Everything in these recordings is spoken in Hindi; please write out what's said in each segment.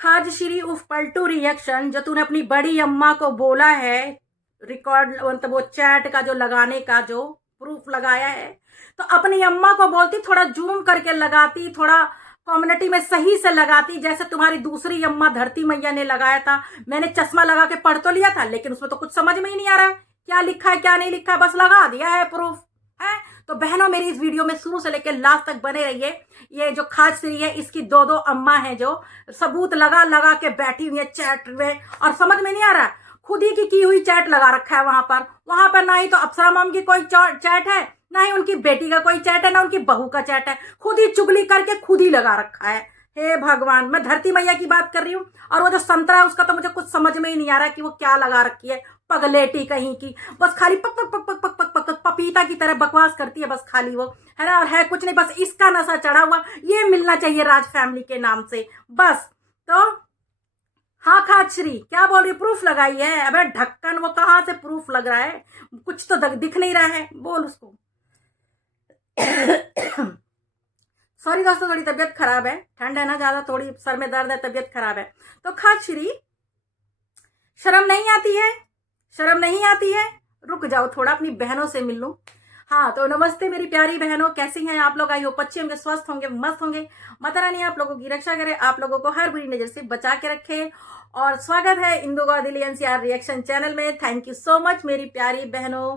खाज श्री उफ पलटू रिएक्शन, जो तूने अपनी बड़ी अम्मा को बोला है, रिकॉर्ड मतलब वो चैट का जो लगाने का जो प्रूफ लगाया है, तो अपनी अम्मा को बोलती थोड़ा जूम करके लगाती, थोड़ा कम्युनिटी में सही से लगाती, जैसे तुम्हारी दूसरी अम्मा धरती मैया ने लगाया था। मैंने चश्मा लगा के पढ़ तो लिया था, लेकिन उसमें तो कुछ समझ में ही नहीं आ रहा है क्या लिखा है क्या नहीं लिखा है, बस लगा दिया है प्रूफ है। तो बहनों, मेरी इस वीडियो में शुरू से लेकर लास्ट तक बने रहिए। ये जो खाज श्री है, इसकी दो दो अम्मा है जो सबूत लगा लगा के बैठी हुई है चैट में, और समझ में नहीं आ रहा, खुद ही की हुई चैट लगा रखा है वहां पर ना ही तो अप्सरा मॉम की कोई चैट है, ना ही उनकी बेटी का कोई चैट है, ना उनकी बहू का चैट है, खुद ही चुगली करके खुद ही लगा रखा है। हे भगवान, मैं धरती मैया की बात कर रही हूँ, और वो जो संतरा है उसका तो मुझे कुछ समझ में ही नहीं आ रहा कि वो क्या लगा रखी है, पगलेटी कहीं की, बस खाली पक पक पक पक पक पक पक पक पपीता की तरह बकवास करती है बस खाली वो, है ना, और है कुछ नहीं, बस इसका नशा चढ़ा हुआ, ये मिलना चाहिए राज फैमिली के नाम से बस। तो हाँ खाज श्री क्या बोल रही, प्रूफ लगाई है? अबे ढक्कन, वो कहाँ से प्रूफ लग रहा है, कुछ तो दिख नहीं रहा है, बोल उसको। सॉरी दोस्तों, थोड़ी तबीयत खराब है, ठंड है ना ज्यादा, थोड़ी सर में दर्द है, तबीयत खराब है। तो खाज श्री, शर्म नहीं आती है? शर्म नहीं आती है? रुक जाओ थोड़ा, अपनी बहनों से मिल लूं। हाँ तो नमस्ते मेरी प्यारी बहनों, कैसी हैं आप लोग? आई होप अच्छे होंगे, स्वस्थ होंगे, मस्त होंगे। माता रानी आप लोगों की रक्षा करे, आप लोगों को हर बुरी नजर से बचा के रखे। और स्वागत है Indu Delhi NCR reaction channel में। थैंक यू सो मच मेरी प्यारी बहनों।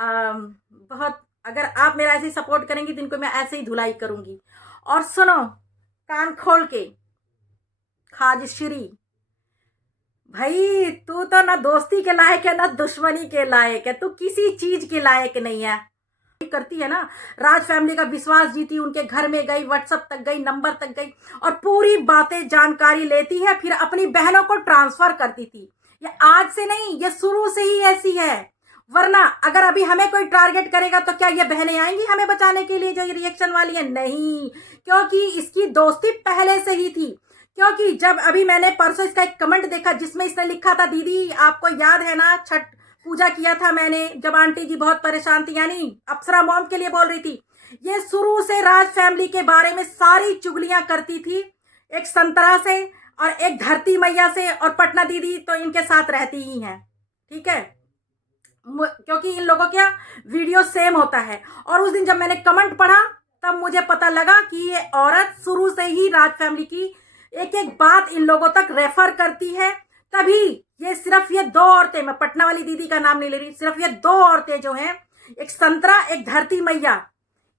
बहुत, अगर आप मेरा ऐसे ही सपोर्ट करेंगी तो इनको मैं ऐसे ही धुलाई करूंगी। और सुनो कान खोल के, खाज श्री भाई, तू तो ना दोस्ती के लायक है ना दुश्मनी के लायक है, तू किसी चीज के लायक नहीं है। करती है ना, राज फैमिली का विश्वास जीती, उनके घर में गई, व्हाट्सएप तक गई, नंबर तक गई, और पूरी बातें जानकारी लेती है, फिर अपनी बहनों को ट्रांसफर करती थी। ये आज से नहीं, ये शुरू से ही ऐसी है। वरना अगर अभी हमें कोई टारगेट करेगा तो क्या ये बहनें आएंगी हमें बचाने के लिए जो ये रिएक्शन वाली है? नहीं, क्योंकि इसकी दोस्ती पहले से ही थी। क्योंकि जब अभी मैंने परसों इसका एक कमेंट देखा जिसमें इसने लिखा था, दीदी आपको याद है ना, छठ पूजा किया था मैंने जब आंटी जी बहुत परेशान थी, यानी अप्सरा मॉम के लिए बोल रही थी। ये शुरू से राज फैमिली के बारे में सारी चुगलियां करती थी, एक संतरा से और एक धरती मैया से, और पटना दीदी तो इनके साथ रहती ही हैं, ठीक है, क्योंकि इन लोगों का वीडियो सेम होता है। और उस दिन जब मैंने कमेंट पढ़ा तब मुझे पता लगा कि ये औरत शुरू से ही राज फैमिली की एक एक बात इन लोगों तक रेफर करती है। तभी ये सिर्फ ये दो औरतें, मैं पटना वाली दीदी का नाम नहीं ले रही, सिर्फ ये दो औरतें जो हैं, एक संतरा एक धरती मैया,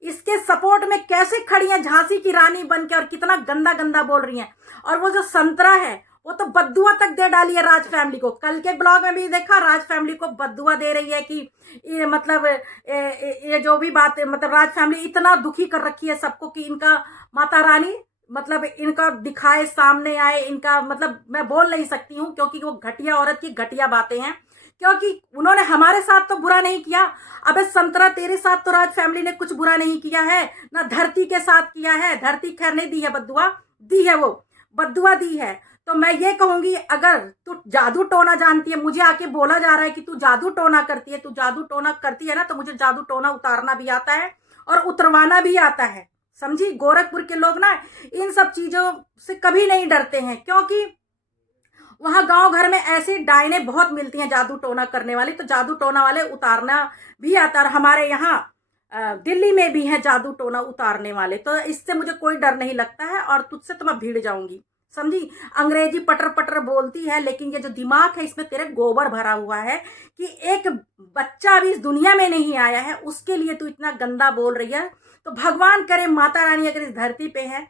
इसके सपोर्ट में कैसे खड़ी हैं झांसी की रानी बन के, और कितना गंदा गंदा बोल रही हैं। और वो जो संतरा है वो तो बद्दुआ तक दे डाली है राज फैमिली को। कल के ब्लॉग में भी देखा, राज फैमिली को बद्दुआ दे रही है कि ये मतलब ये जो भी बात है, मतलब राज फैमिली इतना दुखी कर रखी है सबको कि इनका माता रानी मतलब इनका दिखाए, सामने आए, इनका मतलब मैं बोल नहीं सकती हूँ, क्योंकि वो घटिया औरत की घटिया बातें हैं। क्योंकि उन्होंने हमारे साथ तो बुरा नहीं किया। अबे संतरा, तेरे साथ तो राज फैमिली ने कुछ बुरा नहीं किया है ना, धरती के साथ किया है। धरती खैर नहीं दी है बद्दुआ, दी है वो बद्दुआ दी है। तो मैं ये कहूंगी, अगर तू जादू टोना जानती है, मुझे आके बोला जा रहा है कि तू जादू टोना करती है, तू जादू टोना करती है ना, तो मुझे जादू टोना उतारना भी आता है और उतरवाना भी आता है, समझी। गोरखपुर के लोग ना इन सब चीजों से कभी नहीं डरते हैं, क्योंकि वहां गांव घर में ऐसी डायने बहुत मिलती हैं जादू टोना करने वाली, तो जादू टोना वाले उतारना भी आता है। हमारे यहाँ दिल्ली में भी है जादू टोना उतारने वाले, तो इससे मुझे कोई डर नहीं लगता है, और तुझसे तो मैं भीड़ जाऊंगी, समझी। अंग्रेजी पटर पटर बोलती है, लेकिन ये जो दिमाग है इसमें तेरे गोबर भरा हुआ है कि एक बच्चा अभी इस दुनिया में नहीं आया है, उसके लिए तू इतना गंदा बोल रही है। तो भगवान करे माता रानी अगर इस धरती पे है,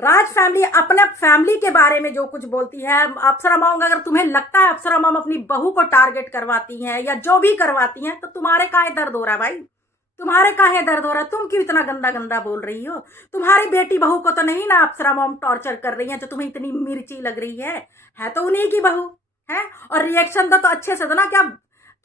राज फैमिली अपने फैमिली के बारे में जो कुछ बोलती है, अप्सरा मॉम, अगर तुम्हें लगता है अप्सरा मॉम अपनी बहू को टारगेट करवाती हैं या जो भी करवाती हैं, तो तुम्हारे काहे दर्द हो रहा है भाई? तुम्हारे काहे दर्द हो रहा है? तुम क्यों इतना गंदा गंदा बोल रही हो? तुम्हारी बेटी बहू को तो नहीं ना अप्सरा मॉम टॉर्चर कर रही है जो तुम्हें इतनी मिर्ची लग रही है तो उन्हीं की बहू है। और रिएक्शन तो अच्छे से दो ना। क्या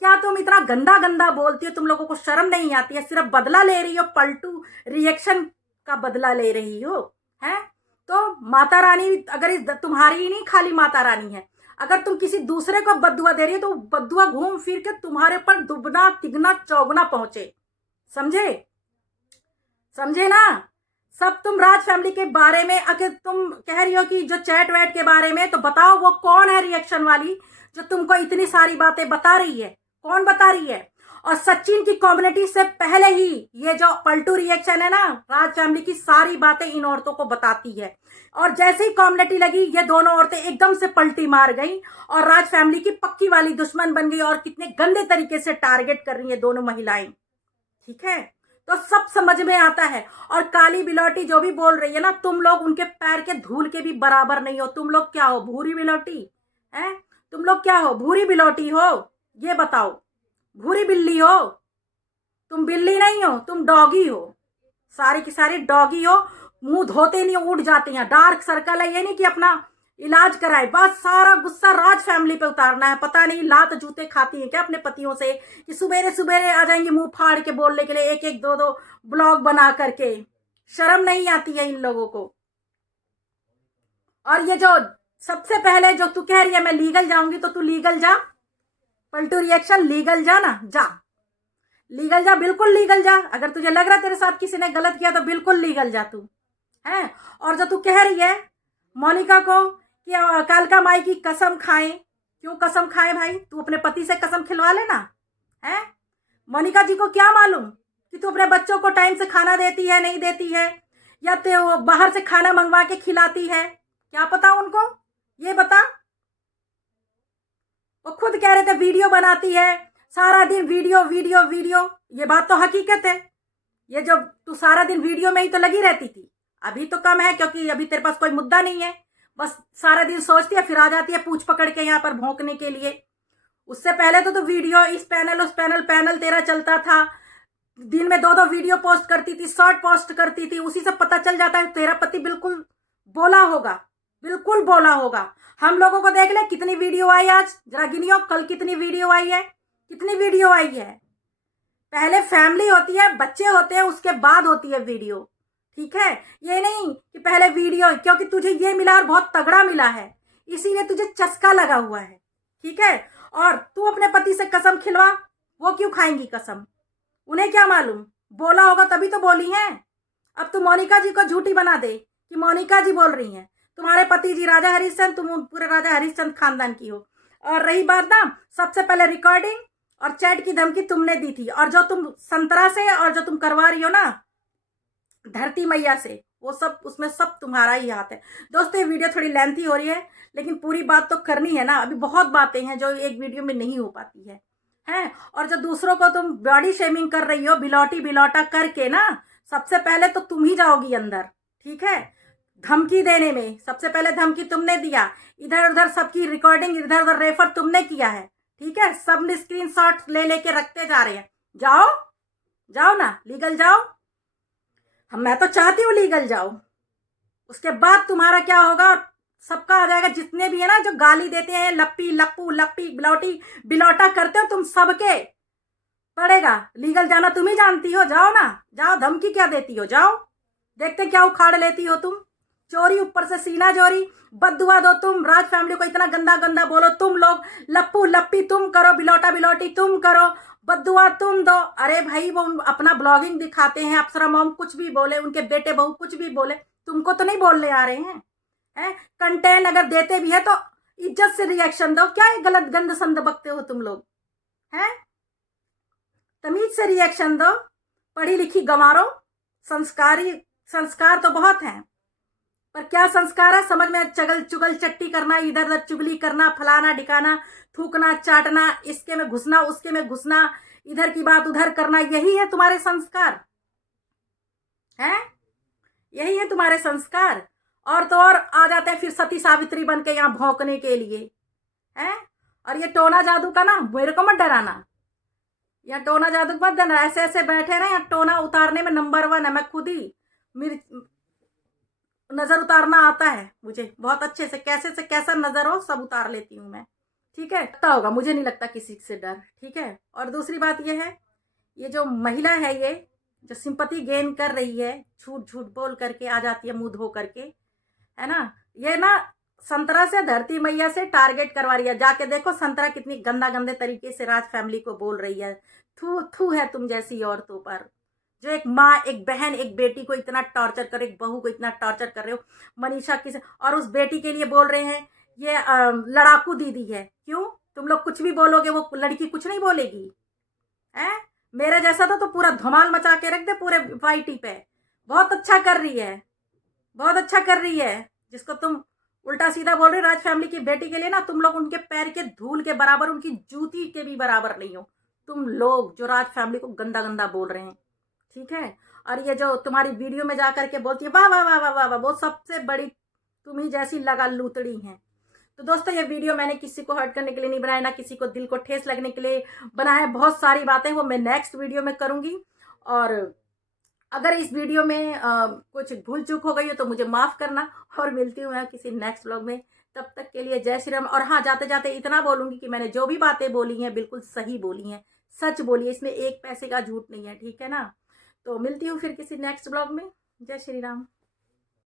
क्या तुम इतना गंदा गंदा बोलती हो? तुम लोगों को शर्म नहीं आती है? सिर्फ बदला ले रही हो, पलटू रिएक्शन का बदला ले रही हो, है। तो माता रानी अगर इस तुम्हारी ही नहीं, खाली माता रानी है, अगर तुम किसी दूसरे को बद्दुआ दे रही हो तो बद्दुआ घूम फिर के तुम्हारे पर दुगना तिगना चौगुना पहुंचे, समझे? समझे ना? सब तुम राज फैमिली के बारे में अगर तुम कह रही हो कि जो चैट वैट के बारे में, तो बताओ वो कौन है रिएक्शन वाली जो तुमको इतनी सारी बातें बता रही है, कौन बता रही है। और सचिन की कम्युनिटी से पहले ही ये जो पलटू रिएक्शन है ना, राज फैमिली की सारी बातें इन औरतों को बताती है। और जैसे ही कम्युनिटी लगी, ये दोनों औरतें एकदम से पलटी मार गई और राज फैमिली की पक्की वाली दुश्मन बन गई और कितने गंदे तरीके से टारगेट कर रही है दोनों महिलाएं। ठीक है, तो सब समझ में आता है। और काली बिलौटी जो भी बोल रही है ना, तुम लोग उनके पैर के धूल के भी बराबर नहीं हो। तुम लोग क्या हो, भूरी बिलौटी है? तुम लोग क्या हो, भूरी बिलौटी हो? ये बताओ, भूरी बिल्ली हो? तुम बिल्ली नहीं हो, तुम डॉगी हो, सारी की सारी डॉगी हो। मुंह धोते नहीं उठ जाती हैं, डार्क सर्कल है, ये नहीं कि अपना इलाज कराए, बस सारा गुस्सा राज फैमिली पे उतारना है। पता नहीं लात जूते खाती है क्या अपने पतियों से कि सुबेरे सुबेरे आ जाएंगे मुंह फाड़ के बोलने के लिए, एक एक दो दो ब्लॉग बना करके। शर्म नहीं आती है इन लोगों को। और ये जो सबसे पहले जो तू कह रही है मैं लीगल जाऊंगी, तो तू लीगल जा, पलटू रिएक्शन लीगल जा ना, जा लीगल जा, बिल्कुल लीगल जा। अगर तुझे लग रहा है तेरे साथ किसी ने गलत किया तो बिल्कुल लीगल जा तू है। और जो तू कह रही है मोनिका को कि कालका माई की कसम खाएं, क्यों कसम खाएं भाई? तू अपने पति से कसम खिलवा लेना है। मोनिका जी को क्या मालूम कि तू अपने बच्चों को टाइम से खाना देती है नहीं देती है, या तो बाहर से खाना मंगवा के खिलाती है? क्या पता उनको, ये बता। वो खुद कह रहे थे वीडियो बनाती है, सारा दिन वीडियो वीडियो वीडियो। ये बात तो हकीकत है। ये जब तू सारा दिन वीडियो में ही तो लगी रहती थी, अभी तो कम है क्योंकि अभी तेरे पास कोई मुद्दा नहीं है, बस सारा दिन सोचती है फिर आ जाती है पूंछ पकड़ के यहाँ पर भौंकने के लिए। उससे पहले तो वीडियो इस पैनल उस पैनल, पैनल तेरा चलता था, दिन में दो दो वीडियो पोस्ट करती थी, शॉर्ट पोस्ट करती थी, उसी से पता चल जाता है तेरा पति बिल्कुल बोला होगा, बिल्कुल बोला होगा। हम लोगों को देख ले कितनी वीडियो आई, आज जरा गिनियो कल कितनी वीडियो आई है, कितनी वीडियो आई है। पहले फैमिली होती है, बच्चे होते हैं, उसके बाद होती है वीडियो। ठीक है, ये नहीं कि पहले वीडियो, क्योंकि तुझे ये मिला और बहुत तगड़ा मिला है, इसीलिए तुझे चस्का लगा हुआ है। ठीक है, और तू अपने पति से कसम खिलवा, वो क्यों खाएंगी कसम? उन्हें क्या मालूम, बोला होगा तभी तो बोली हैं। अब तू मोनिका जी को झूठी बना दे कि मोनिका जी बोल रही हैं, तुम्हारे पति जी राजा हरिश्चंद्र, तुम पूरे राजा हरिश्चंद्र खानदान की हो। और रही बात ना, सबसे पहले रिकॉर्डिंग और चैट की धमकी तुमने दी थी, और जो तुम संतरा से और जो तुम करवा रही हो ना धरती मैया से, वो सब उसमें सब तुम्हारा ही हाथ है। दोस्तों ये वीडियो थोड़ी लेंथी हो रही है, लेकिन पूरी बात तो करनी है ना, अभी बहुत बातें हैं जो एक वीडियो में नहीं हो पाती है। और जो दूसरों को तुम बॉडी शेमिंग कर रही हो बिलौटी बिलौटा करके ना, सबसे पहले तो तुम ही जाओगी अंदर। ठीक है, धमकी देने में सबसे पहले धमकी तुमने दिया, इधर उधर सबकी रिकॉर्डिंग इधर उधर रेफर तुमने किया है। ठीक है, सब स्क्रीनशॉट ले लेके रखते जा रहे हैं। जाओ जाओ ना, लीगल जाओ। मैं तो चाहती हूँ लीगल जाओ, उसके बाद तुम्हारा क्या होगा सबका आ जाएगा। जितने भी है ना जो गाली देते हैं, लप्पी लप्पू लप्पी बिलौटी बिलौटा करते हो, तुम सबके पड़ेगा। लीगल जाना तुम ही जानती हो, जाओ ना जाओ। धमकी क्या देती हो, जाओ, देखते क्या उखाड़ लेती हो तुम। चोरी ऊपर से सीना चोरी, बददुआ दो तुम, राज फैमिली को इतना गंदा गंदा बोलो तुम लोग, लप्पू लप्पी तुम करो, बिलौटा बिलौटी तुम करो, बददुआ तुम दो। अरे भाई वो अपना ब्लॉगिंग दिखाते हैं, अप्सरा मॉम कुछ भी बोले, उनके बेटे बहू कुछ भी बोले, तुमको तो नहीं बोलने आ रहे हैं। कंटेंट अगर देते भी है तो इज्जत से रिएक्शन दो। क्या ये गलत गंद संद बकते हो तुम लोग? हैं, तमीज से रिएक्शन दो। पढ़ी लिखी गंवारो, संस्कारी संस्कार तो बहुत हैं, पर क्या संस्कार है समझ में? चगल चुगल चट्टी करना, इधर उधर चुगली करना, फलाना ढिकाना, थूकना चाटना, इसके में घुसना उसके में घुसना, इधर की बात उधर करना, यही है तुम्हारे संस्कार हैं? यही है तुम्हारे संस्कार? और तो और आ जाते हैं फिर सती सावित्री बन के यहाँ भौंकने के लिए हैं। और ये टोना जादू का ना मेरे को मत डराना, या टोना जादू मत डराना। ऐसे ऐसे बैठे रहे, टोना उतारने में नंबर 1 है। मैं खुद ही मेरी नजर उतारना आता है मुझे बहुत अच्छे से, कैसे से कैसा नजर हो सब उतार लेती हूँ मैं। ठीक है, लगता होगा, मुझे नहीं लगता किसी से डर। ठीक है, और दूसरी बात ये है, ये जो महिला है ये जो सिंपैथी गेन कर रही है, झूठ झूठ बोल करके आ जाती है मुंह धो करके, है ना, ये ना संतरा से धरती मैया से टारगेट करवा रही है। जाके देखो संतरा कितनी गंदा गंदे तरीके से राज फैमिली को बोल रही है, थू थू है तुम जैसी औरतों पर। जो एक माँ, एक बहन, एक बेटी को इतना टॉर्चर कर, एक बहू को इतना टॉर्चर कर रहे हो। मनीषा किस, और उस बेटी के लिए बोल रहे हैं ये लड़ाकू दीदी है। क्यों? तुम लोग कुछ भी बोलोगे वो लड़की कुछ नहीं बोलेगी है? मेरे जैसा तो पूरा धमाल मचा के रख दे पूरे वाईटी पे। बहुत अच्छा कर रही है, बहुत अच्छा कर रही है। जिसको तुम उल्टा सीधा बोल रहे हो राज फैमिली की बेटी के लिए ना, तुम लोग उनके पैर के धूल के बराबर, उनकी जूती के भी बराबर नहीं हो तुम लोग, जो राज फैमिली को गंदा गंदा बोल रहे हैं। ठीक है? और ये जो तुम्हारी वीडियो में जा करके बोलती है वाह वाह वाह वाह वाह वाह, वो सबसे बड़ी तुम्ही जैसी लगा लूतड़ी है। तो दोस्तों ये वीडियो मैंने किसी को हर्ट करने के लिए नहीं बनाया, ना किसी को दिल को ठेस लगने के लिए बनाया। बहुत सारी बातें वो मैं नेक्स्ट वीडियो में करूंगी। और अगर इस वीडियो में कुछ भूल चूक हो गई हो तो मुझे माफ़ करना, और मिलती हूँ मैं किसी नेक्स्ट व्लॉग में। तब तक के लिए जय श्री राम। और हाँ, जाते जाते इतना बोलूँगी कि मैंने जो भी बातें बोली हैं बिल्कुल सही बोली हैं, सच बोली है, इसमें एक पैसे का झूठ नहीं है। ठीक है ना? तो मिलती हूँ फिर किसी नेक्स्ट व्लॉग में। जय श्री राम।